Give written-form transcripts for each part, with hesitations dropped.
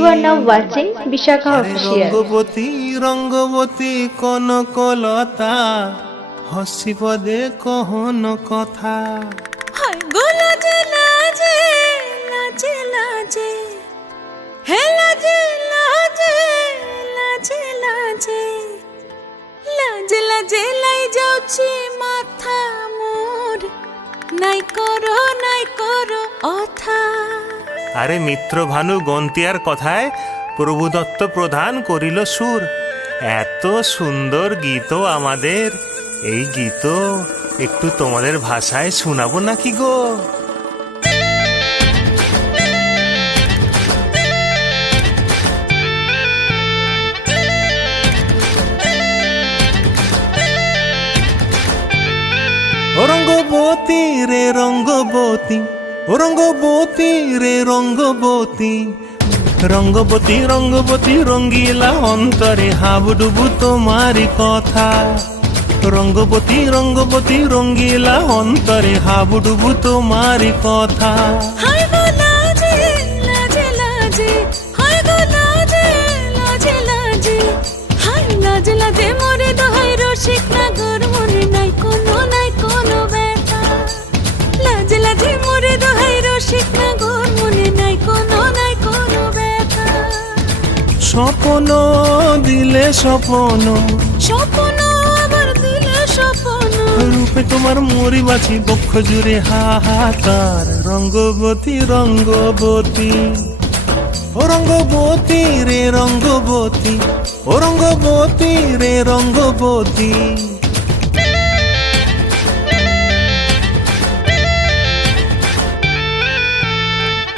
You are now watching Vishakha Official. Rangabati Rangabati Kanaklata হসি পদে কহন কথা। হায় গো লাজে লাজে লাজে লাজে হে লাজে লাজে লাজে লাজে লাজে লাজে লাই যাଉଛି মাথা মোর নাই করো অথা। আরে মিত্র ভানু গন্তিয়ার কথায় প্রভু দত্ত প্রধান করিল সুর। এত সুন্দর গীত আমাদের, এই গীত একটু তোমাদের ভাষায় শোনাবো নাকি গো? ও রঙ্গবতী রে রঙ্গবতী, ও রঙ্গবতী রে রঙ্গবতী, রঙ্গবতী রঙ্গবতী রঙ্গিলা অন্তরে হাবুডুবু তোমারি কথা। রঙ্গবতী রঙ্গবতী রঙ্গিলা অন্তরে হাবুডুবু তোমারি কথা। হায় গো লাজে লাজে লাজে হায় গো লাজে লাজে লাজে হায় লাজে লাজে মোরে দোহাই রসিক নাগর মনে নাই কোনো ব্যথা। লাজে লাজে মোরে দোহাই রসিক নাগর মনে নাই কোনো ব্যথা। স্বপ্ন দিলে স্বপ্ন, স্বপ্ন আবার দিলে স্বপ্ন, রূপে তোমার মরি বাছি বক্ষ জুড়ে হাহাকার। রঙ্গবতী রঙ্গবতী, ও রঙ্গবতী রে রঙ্গবতী, ও রঙ্গবতী রে রঙ্গবতী।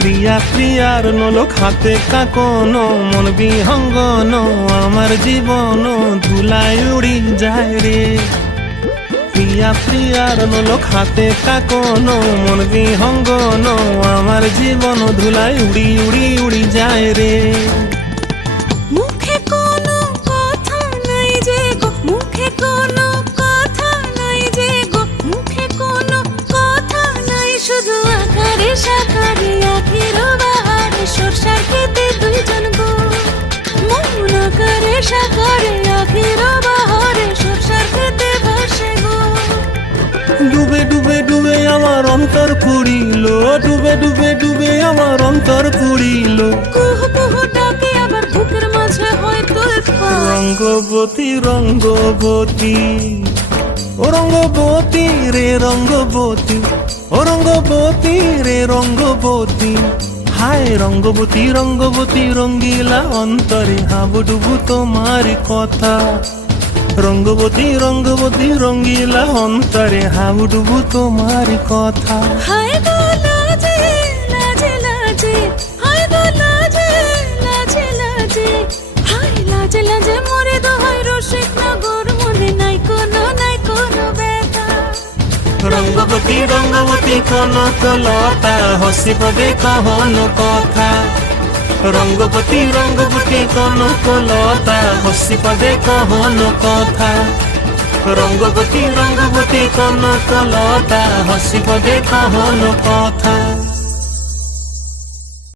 প্রিয়া প্রিয়ার নলো খাতে কাকন, মন বিহঙ্গন আমার জীবন ধুলায় উড়ি যায় রে। প্রিয়া প্রিয়ার নলো খাতে কাকন, মন বিহঙ্গন আমার জীবন ধুলায় উড়ি উড়ি উড়ি যায় রে। মুখে কোনো কথা নাই যে গো, মুখে কোনো কথা নাই যে গো, মুখে কোনো কথা নাই, শুধু আকারে সাকারে আখির বাহারে সরষার খেতে দুইজন গো। মন আকারে সাকারে আখির বাহারে সরষার খেতে ভাসে গো। ডুবে ডুবে ডুবে আমার অন্তর পুড়িল, ডুবে ডুবে ডুবে আমার অন্তর পুড়িল। কুহু কুহু ডাকে আবার বুকের মাঝে হয় তোলপাড়। রঙ্গবতী রঙ্গবতী, ও রঙ্গবতী রে রঙ্গবতী, ও রঙ্গবতী রে রঙ্গবতী। হায় রঙ্গবতী রঙ্গবতী রঙ্গিলা অন্তরে হাবুডুবু তোমারি কথা। রঙ্গবতী রঙ্গবতী রঙ্গিলা অন্তরে হাবুডুবু তোমারি কথা। হায় গো লাজে লাজে লাজে হায় গো লাজে লাজে লাজে হায় লাজে লাজে মোরে দোহাই রসিক নগর মনে নাই কোনো ব্যথা। রঙ্গবতী রঙ্গবতী কনকলতা হসি পদে কহন কথা। রঙ্গবতী রঙ্গবতী কনকলতা হসি পদে কহন কথা। রঙ্গবতী রঙ্গবতী কনকলতা হসি পদে কহন কথা।